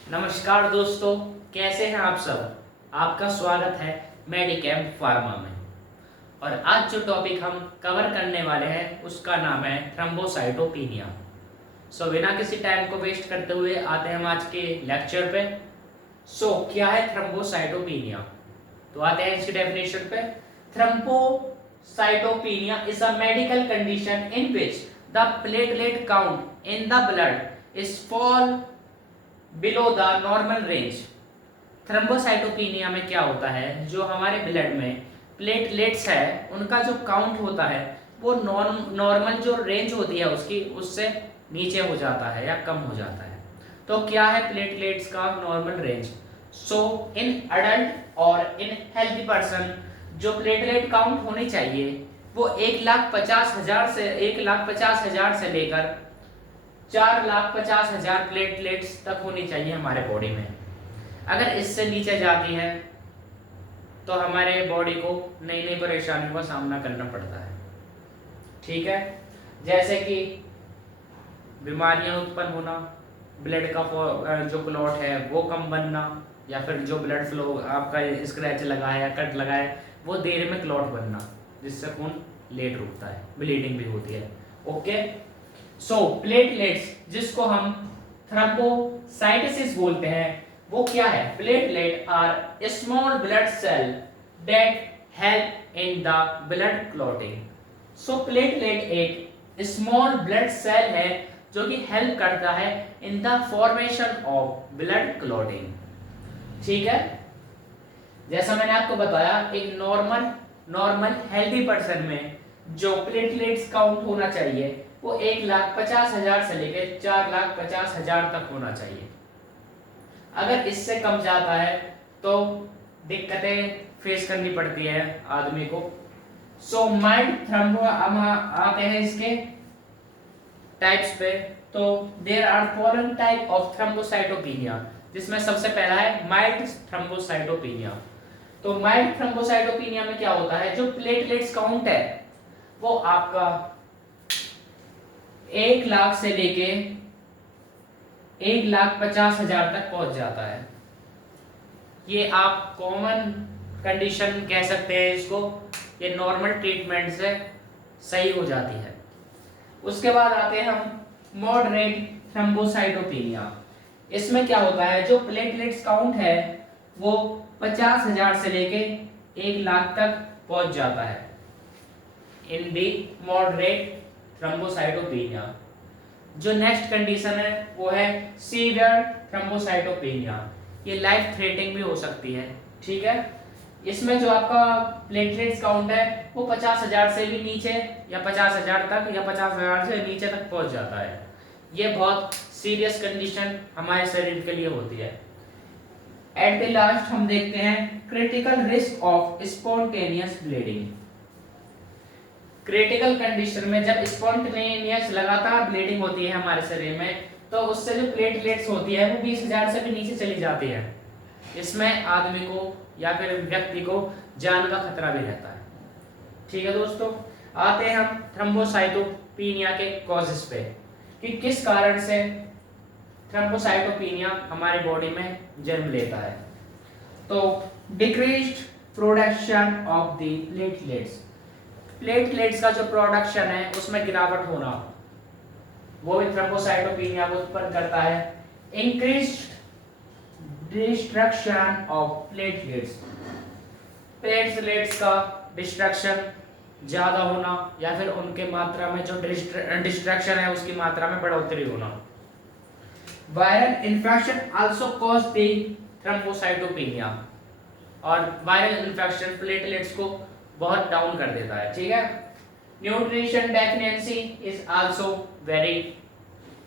नमस्कार दोस्तों, कैसे हैं आप सब। आपका स्वागत है मेडिकेम फार्मा में। और आज जो टॉपिक हम कवर करने वाले हैं उसका नाम है थ्रम्बोसाइटोपिनिया। बिना किसी टाइम को वेस्ट करते हुए आते हैं हम आज के लेक्चर पे। क्या है थ्रम्बोसाइटोपिनिया? तो आते हैं इसकी डेफिनेशन पे। Thrombocytopenia is a medical condition in which the platelet count in the blood is fall below the normal range. Thrombocytopenia में क्या होता है, जो हमारे ब्लड में प्लेटलेट्स है उनका जो काउंट होता है वो नॉर्मल जो रेंज होती है उसकी उससे नीचे हो जाता है या कम हो जाता है। तो क्या है प्लेटलेट्स का नॉर्मल रेंज? इन अडल्ट और इन हेल्दी पर्सन जो प्लेटलेट काउंट होनी चाहिए वो 1,50,000 से लेकर 4,50,000 प्लेटलेट्स तक होनी चाहिए हमारे बॉडी में। अगर इससे नीचे जाती है तो हमारे बॉडी को नई नई परेशानियों का सामना करना पड़ता है। ठीक है, जैसे कि बीमारियां उत्पन्न होना, ब्लड का जो क्लॉट है वो कम बनना, या फिर जो ब्लड फ्लो आपका स्क्रैच लगा है या कट लगा है वो देर में क्लॉट बनना, जिससे खून लेट रुकता है, ब्लीडिंग भी होती है। ओके, प्लेटलेट्स जिसको हम थ्रम्बोसाइटोसिस बोलते हैं वो क्या है? Platelet are small blood cell that help in the blood clotting. Platelet एक स्मॉल ब्लड सेल है जो कि हेल्प करता है in the formation of blood clotting. ठीक है, जैसा मैंने आपको बताया, एक नॉर्मल हेल्दी पर्सन में जो प्लेटलेट्स काउंट होना चाहिए वो 1,50,000 से लेकर 4,50,000 तक होना चाहिए। अगर इससे कम जाता है तो दिक्कतें फेस करनी पड़ती है आदमी को। माइल्ड थ्रम्बो, आते हैं इसके टाइप्स पे। तो there are following type of thrombocytopenia, जिसमें सबसे पहला है माइल्ड थ्रम्बोसाइटोपिनिया। तो माइल्ड थ्रम्बोसाइटोपिनिया में क्या होता है, जो प्लेटलेट्स काउंट है वो आपका 1,00,000 से लेके 1,50,000 तक पहुंच जाता है। ये आप कॉमन कंडीशन कह सकते हैं इसको, ये नॉर्मल ट्रीटमेंट से सही हो जाती है। उसके बाद आते हैं हम मॉडरेट थ्रम्बोसाइटोपिनिया। इसमें क्या होता है, जो प्लेटलेट्स काउंट है वो 50,000 से लेके 1,00,000 तक पहुंच जाता है इन दी मॉडरेट थ्रम्बोसाइटोपिनिया। जो नेक्स्ट कंडीशन है वो है सीवियर थ्रम्बोसाइटोपिनिया। ये लाइफ थ्रेटनिंग भी हो सकती है। ठीक है, इसमें जो आपका प्लेटलेट्स काउंट है वो 50,000 से भी नीचे या 50,000 तक या 50,000 से नीचे तक पहुंच जाता है। ये बहुत सीरियस कंडीशन हमारे शरीर के लिए होती है। एट द लास्ट हम देखते हैं critical risk of spontaneous bleeding. Critical condition में जब स्पॉन्टेनियस लगातार ब्लीडिंग होती है हमारे शरीर में, तो उससे जो प्लेटलेट्स होती है वो 20,000 से भी नीचे चली जाती है। इसमें आदमी को या फिर व्यक्ति को जान का खतरा भी रहता है। ठीक है दोस्तों, आते हैं हम थ्रम्बोसाइटोपिनिया के कॉजेस पे कि किस कारण से थ्रम्बोसाइटोपिनिया हमारी बॉडी में जन्म लेता है। तो decreased production of the platelets, platelets का जो प्रोडक्शन है उसमें गिरावट होना वो भी थ्रम्बोसाइटोपिनिया को उत्पन्न करता है। Increased destruction of platelets, platelets का डिस्ट्रक्शन ज्यादा होना या फिर उनके मात्रा में जो डिस्ट्रक्शन है उसकी मात्रा में बढ़ोतरी होना। Viral infection also cause the thrombocytopenia, और वायरल इन्फेक्शन प्लेटलेट्स को बहुत डाउन कर देता है। ठीक है, nutrition deficiency is also very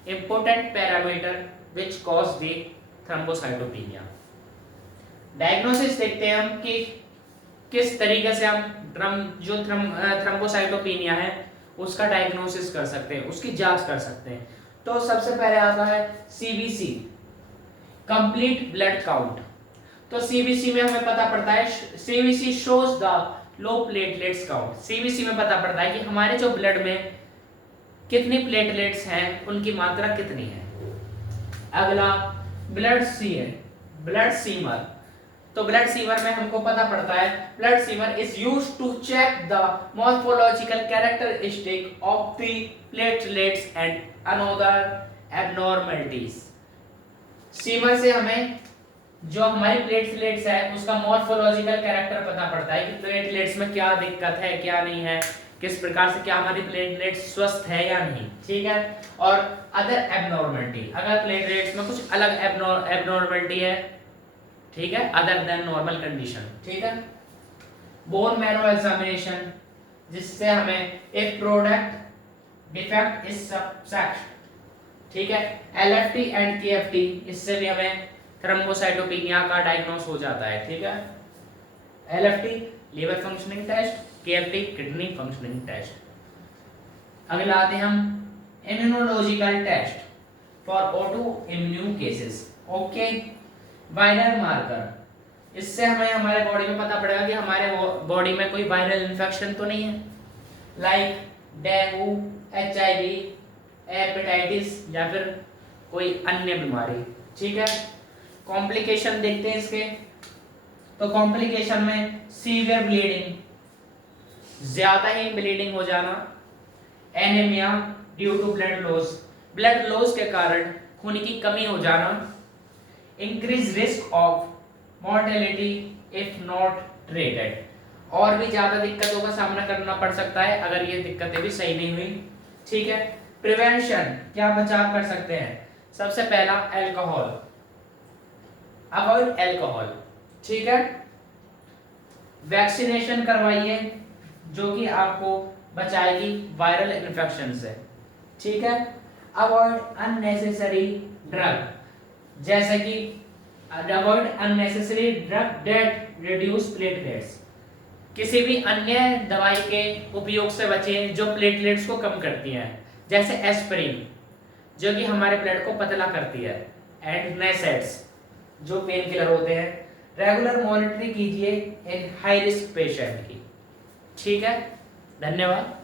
important parameter which cause the thrombocytopenia. Diagnosis देखते हैं हम कि किस तरीके से हम थ्रम्बोसाइटोपिनिया है उसका डायग्नोसिस कर सकते हैं, उसकी जांच कर सकते हैं। तो सबसे पहले आता है सीबीसी, कंप्लीट ब्लड काउंट। तो सीबीसी में हमें पता पड़ता है, CBC shows the low platelets count. CBC में पता पड़ता है कि हमारे जो ब्लड में कितनी प्लेटलेट्स हैं, उनकी मात्रा कितनी है। अगला ब्लड सीमर। तो ब्लड सीमर में हमको पता पड़ता है blood smear is used to check the morphological characteristic of the platelets and another abnormalities. Smear से हमें जो हमारी प्लेटलेट्स है उसका मॉर्फोलॉजिकल कैरेक्टर पता पड़ता है कि प्लेटलेट्स में क्या दिक्कत है क्या नहीं है, किस प्रकार से क्या हमारी प्लेटलेट्स स्वस्थ है या नहीं, ठीक है। और अदर एबनॉर्मलिटी, अगर प्लेटलेट्स में कुछ अलग एबनॉर्मलिटी है, ठीक है, अदर देन नॉर्मल कंडीशन, ठीक है। बोन मैरो एग्जामिनेशन, जिससे हमें एक प्रोडक्ट डिफेक्ट इज सब्सेक्ट, ठीक है। एलएफटी एंड केएफटी, इससे भी हमें थ्रोम्बोसाइटोपेनिया का डायग्नोस हो जाता है, ठीक है। LFT liver functioning test, KFT kidney functioning test. अगला आते हैं हम immunological test for auto immune cases, okay. Viral marker, इससे हमें हमारे बॉडी में पता पड़ेगा कि हमारे बॉडी में कोई वायरल इन्फेक्शन तो नहीं है, लाइक डेंगू, एचआईवी, हेपेटाइटिस या फिर कोई अन्य बीमारी, ठीक है। कॉम्प्लिकेशन देखते हैं इसके। तो कॉम्प्लिकेशन में सीवियर ब्लीडिंग, ज्यादा ही ब्लीडिंग हो जाना, anaemia due to blood loss के कारण खून की कमी हो जाना, increase risk of mortality if not treated, और भी ज्यादा दिक्कतों का सामना करना पड़ सकता है अगर ये दिक्कतें भी सही नहीं हुई, ठीक है। प्रिवेंशन, क्या बचाव कर सकते हैं? सबसे पहला अल्कोहल, अवॉइड अल्कोहल, ठीक है। वैक्सीनेशन करवाइए जो कि आपको बचाएगी वायरल इन्फेक्शन से, ठीक है। अवॉइड अननेसेसरी ड्रग, जैसे कि avoid unnecessary drug that reduce platelets, किसी भी अन्य दवाई के उपयोग से बचें जो प्लेटलेट्स को कम करती हैं, जैसे एस्पिरिन जो कि हमारे ब्लड को पतला करती है, एंड नेसेट्स जो पेन किलर होते हैं। रेगुलर मॉनिटरिंग कीजिए इन हाई रिस्क पेशेंट की, ठीक है। धन्यवाद।